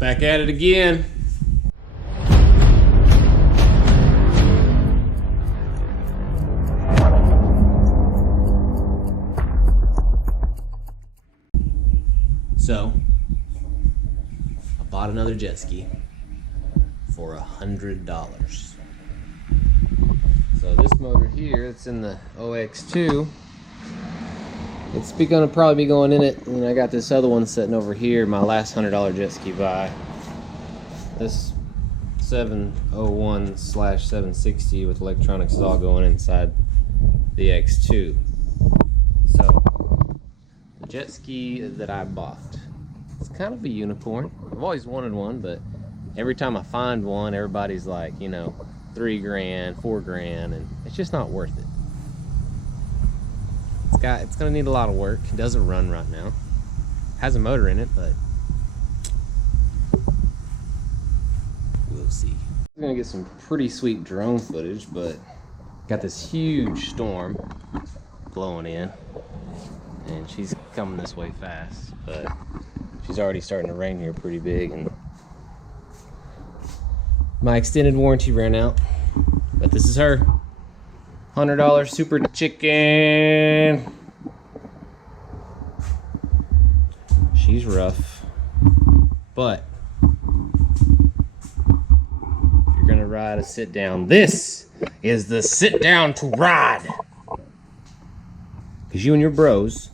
Back at it again. So, I bought another jet ski for $100. So this motor here, it's in the OX2. It's gonna probably be going in it, and I got this other one sitting over here, my last $100 jet ski buy. This 701/760 with electronics is all going inside the X2. So, the jet ski that I bought, it's kind of a unicorn. I've always wanted one, but every time I find one, everybody's like, you know, $3 grand, $4 grand, and it's just not worth it. It's gonna need a lot of work. It doesn't run right now. Has a motor in it, but we'll see. I'm gonna get some pretty sweet drone footage, but got this huge storm blowing in, and she's coming this way fast, but she's already starting to rain here pretty big, and my extended warranty ran out, but this is her. $100 Super Chicken. She's rough, but if you're gonna ride a sit down, this is the sit down to ride. Because you and your bros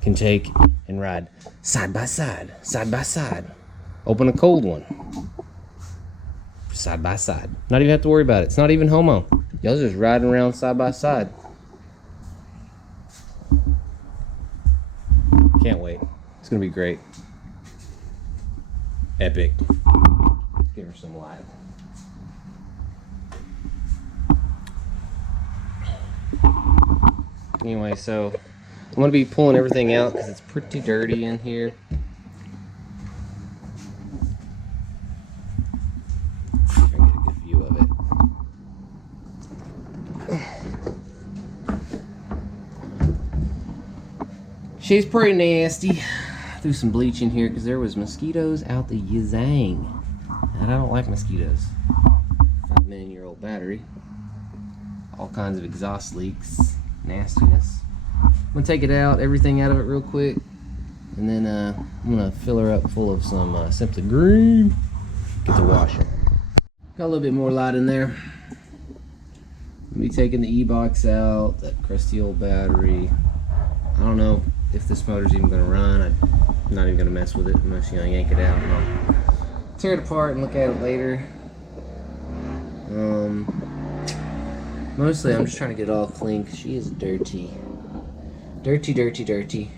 can take and ride side by side, side by side. Open a cold one. Side by side. Not even have to worry about it. It's not even homo. Y'all just riding around side by side. Can't wait. It's gonna be great. Epic. Give her some light. Anyway, so I'm gonna be pulling everything out because it's pretty dirty in here. She's pretty nasty. Threw some bleach in here because there was mosquitoes out the yazang. And I don't like mosquitoes. 5 million-year-old battery. All kinds of exhaust leaks. Nastiness. I'm gonna take it out, everything out of it real quick. And then I'm gonna fill her up full of some Simply Green. Get to washing. Got a little bit more light in there. I'm gonna be taking the E-box out, that crusty old battery. I don't know if this motor's even gonna run. I'm not even gonna mess with it unless, you know, yank it out and I'll tear it apart and look at it later. Mostly I'm just trying to get it all clean because she is dirty. Dirty, dirty, dirty.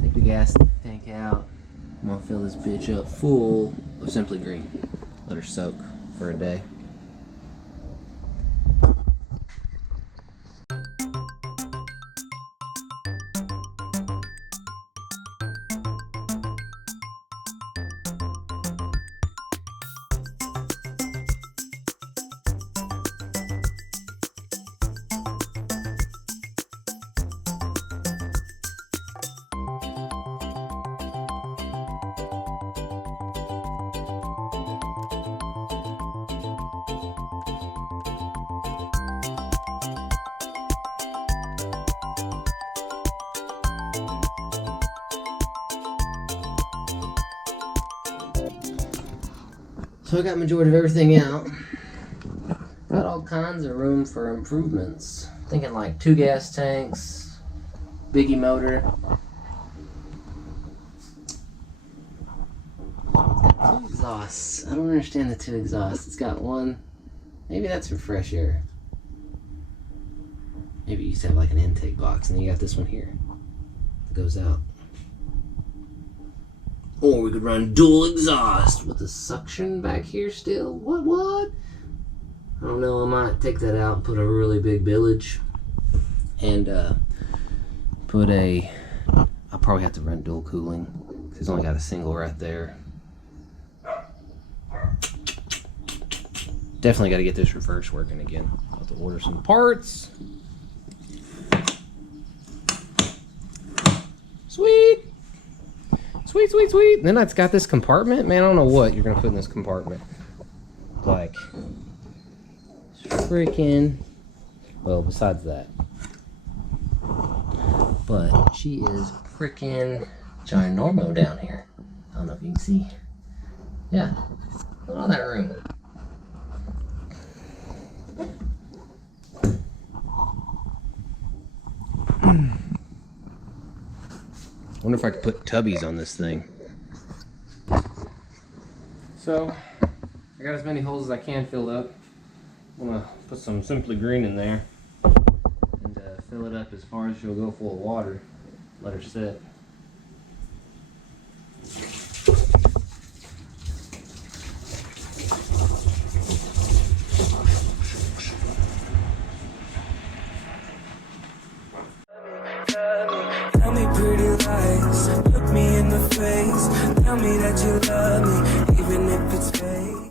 Take the gas tank out. I'm gonna fill this bitch up full of Simply Green. Let her soak for a day. So I got majority of everything out. Got all kinds of room for improvements. Thinking like 2 gas tanks, biggie motor. It's got 2 exhausts. I don't understand the 2 exhausts. It's got one. Maybe that's for fresh air. Maybe you used to have like an intake box, and then you got this one here that goes out. Or we could run dual exhaust with the suction back here still. What? I don't know, I might take that out and put a really big bilge. And put a, I'll probably have to run dual cooling because it's only got a single right there. Definitely got to get this reverse working again. I'll have to order some parts. Sweet. Sweet, sweet, sweet. Then it's got this compartment. Man, I don't know what you're gonna put in this compartment. Like, freaking. Well, besides that. But she is freaking ginormo down here. I don't know if you can see. Yeah. Look at all that room. I wonder if I could put tubbies on this thing. So, I got as many holes as I can filled up. I'm gonna put some Simply Green in there and fill it up as far as she'll go full of water. Let her sit. Tell me pretty lies, look me in the face. Tell me that you love me, even if it's fake.